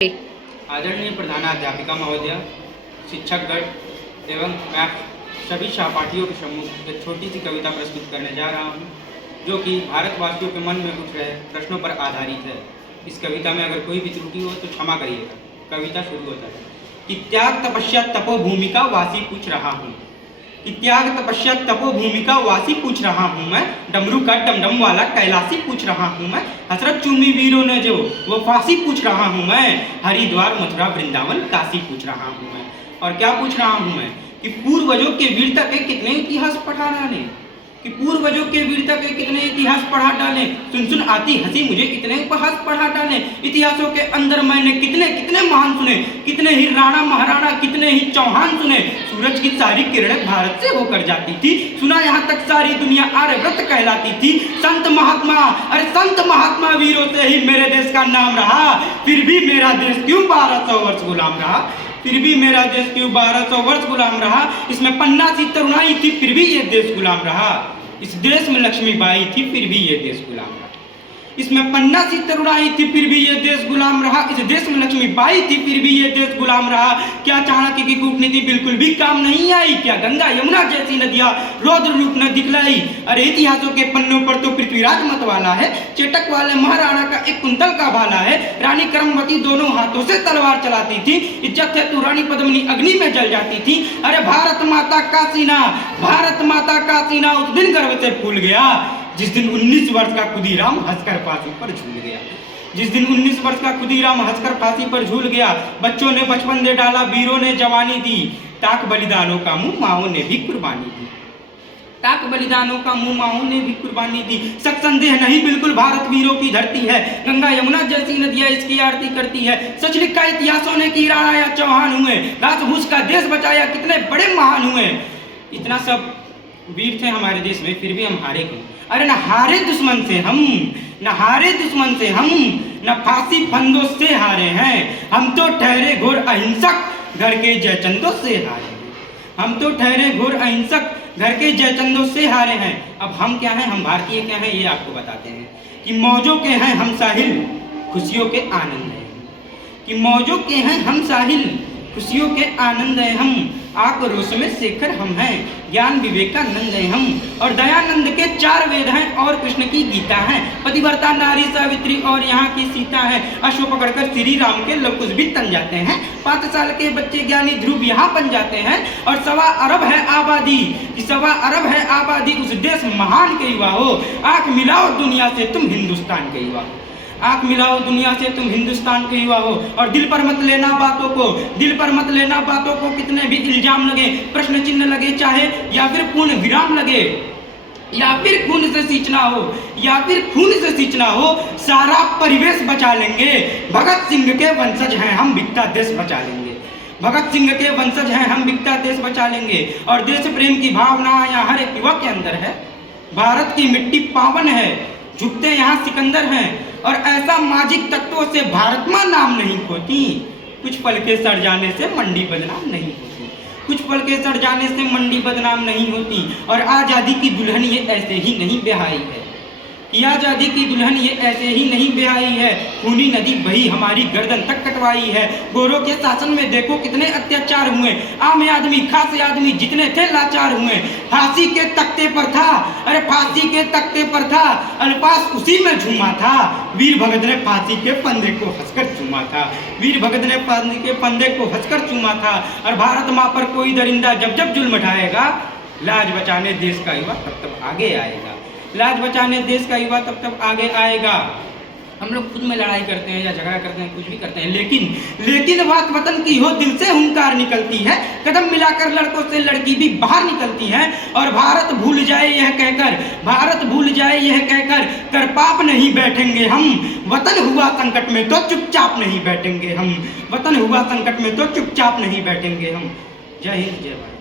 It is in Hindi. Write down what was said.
आदरणीय प्रधानाध्यापिका महोदया, शिक्षकगण एवं मैं सभी सहपाठियों के सम्मुख एक छोटी सी कविता प्रस्तुत करने जा रहा हूँ, जो कि भारतवासियों के मन में उठ रहे प्रश्नों पर आधारित है। इस कविता में अगर कोई भी त्रुटि हो तो क्षमा करिएगा। कविता शुरू होता है कि त्याग तपस्या तपो भूमिका वासी पूछ रहा हूँ, कि त्याग तपस्या तपो भूमिका वासी पूछ रहा हूँ मैं, डमरू का डमडम वाला कैलाशी पूछ रहा हूँ मैं, हसरत चूमी वीरों ने जो वो फांसी पूछ रहा हूँ मैं, हरिद्वार मथुरा वृंदावन काशी पूछ रहा हूँ मैं। और क्या पूछ रहा हूँ मैं कि पूर्वजों के वीरता के कितने इतिहास पढ़ा डाले, कि पूर्वजों के वीरता के कितने इतिहास पढ़ा डाले, सुन सुन आती हंसी मुझे इतने उपहास पढ़ा डाले। इतिहासों के अंदर मैंने कितने कितने महान सुने, कितने ही राणा महाराणा कितने ही चौहान सुने। सूरज की सारी किरणें भारत से होकर जाती थी, सुना यहाँ तक सारी दुनिया आर्यव्रत कहलाती थी। संत महात्मा, अरे संत महात्मा वीरों से ही मेरे देश का नाम रहा, फिर भी मेरा देश क्यों 1200 वर्ष गुलाम रहा, फिर भी मेरा देश क्यों 1200 वर्ष गुलाम रहा। इसमें पन्ना सी तरुणाई थी फिर भी ये देश गुलाम रहा, इस देश में लक्ष्मीबाई थी फिर भी ये देश गुलाम रहा। इसमें पन्ना सी तरुणाई थी फिर भी ये देश गुलाम रहा, इस देश में लक्ष्मीबाई थी फिर भी ये देश गुलाम रहा। क्या चाणक्य की कूटनीति बिल्कुल भी काम नहीं आई, क्या गंगा यमुना जैसी नदियां रौद्र रूप न दिखलाई। अरे इतिहासों के पन्नों पर तो पृथ्वीराज मत वाला है, चेटक वाले महाराणा का एक कुंतल का भाला है, रानी करमवती दोनों हाथों से तलवार चलाती थी, इज्जत है तो रानी पद्मिनी अग्नि में जल जाती थी। अरे भारत माता का सीना, भारत माता का सीना उस दिन गर्व से फूल गया जिस दिन 19 वर्ष का खुदीराम हंसकर फांसी पर झूल गया, जिस दिन 19 वर्ष का खुदीराम हंसकर फांसी पर झूल गया। बच्चों ने बचपन दे डाला, वीरों ने जवानी दी, ताक बलिदानों का मुंह माओ ने भी कुर्बानी दी, ताक बलिदानों का मुंह माओ ने भी कुर्बानी दी। सक संदेह नहीं बिल्कुल भारत वीरों की धरती है, गंगा यमुना जैसी नदियां इसकी आरती करती है। सच लिखा इतिहासों ने कि राणा या चौहान हुए, घास भूस का देश बचाया कितने बड़े महान हुए। इतना सब वीर थे हमारे देश में, फिर भी हम हारे क्यों। अरे न हारे दुश्मन से हम, न हारे दुश्मन से हम, न फांसी फंदों से हारे हैं, हम तो ठहरे घोर अहिंसक घर के जयचंदों से हारे हैं, हम तो ठहरे घोर अहिंसक घर के जयचंदों से हारे हैं। अब हम क्या हैं, हम भारतीय क्या हैं, ये आपको बताते हैं कि मौजों के हैं हम साहिल, खुशियों के आनंद हैं, कि मौजों के हैं हम साहिल, खुशियों के आनंद है हम, आक्रोश में शेखर हम हैं, ज्ञान विवेकानंद है हम, और दयानंद के 4 वेद हैं और कृष्ण की गीता है। पतिव्रता नारी सावित्री और यहाँ की सीता है, अश्व पकड़कर श्री राम के लव कुश भी तन जाते हैं। 5 साल के बच्चे ज्ञानी ध्रुव यहाँ बन जाते हैं, और 1.25 अरब है आबादी, कि 1.25 अरब है आबादी उस देश महान के युवा हो। आंख मिलाओ दुनिया से तुम हिंदुस्तान के युवा हो, आंख मिलाओ दुनिया से तुम हिंदुस्तान के युवा हो। और दिल पर मत लेना बातों को, दिल पर मत लेना बातों को, कितने भी इल्जाम लगे, प्रश्न चिन्ह लगे चाहे, या फिर पूर्ण विराम लगे, या फिर खून से सींचना हो, या फिर खून से सींचना हो, सारा परिवेश बचा लेंगे। भगत सिंह के वंशज हैं हम, बिकता देश बचा लेंगे, भगत सिंह के वंशज हैं हम, बिकता देश बचा लेंगे। और देश प्रेम की भावना यहाँ हर एक युवक के अंदर है। भारत की मिट्टी पावन है, झुकते यहाँ सिकंदर हैं, और ऐसा माजिक तत्वों से भारत माँ नाम नहीं खोती। कुछ पल के सड़ जाने से मंडी बदनाम नहीं होती, कुछ पल के सड़ जाने से मंडी बदनाम नहीं होती। और आज़ादी की दुल्हन ये ऐसे ही नहीं ब्याही है, कि आज़ादी की दुल्हन ये ऐसे ही नहीं ब्याही है, खूनी नदी बही हमारी गर्दन तक कटवाई है। गोरों के शासन में देखो कितने अत्याचार हुए, आम आदमी खास आदमी जितने थे लाचार हुए। फांसी के तख्ते पर था, अरे फांसी के तख्ते पर था, अल्पास उसी में झूमा था। वीर भगत ने फांसी के फंदे को हंसकर चूमा था, वीर भगत ने फांसी के फंदे को हंसकर चूमा था। और भारत माँ पर कोई दरिंदा जब जब जुल्म ढाएगा, लाज बचाने देश का युवा तब तब आगे आएगा, लाज बचाने देश का युवा तब तब आगे आएगा। हम लोग खुद में लड़ाई करते हैं या झगड़ा करते हैं, कुछ भी करते हैं, लेकिन बात वतन की हो, दिल से हुंकार निकलती है। कदम मिलाकर लड़कों से लड़की भी बाहर निकलती है। और भारत भूल जाए यह कहकर, भारत भूल जाए यह कहकर, कर पाप नहीं बैठेंगे हम। वतन हुआ संकट में तो चुपचाप नहीं बैठेंगे हम, वतन हुआ संकट में तो चुपचाप नहीं बैठेंगे हम। जय हिंद, जय भारत।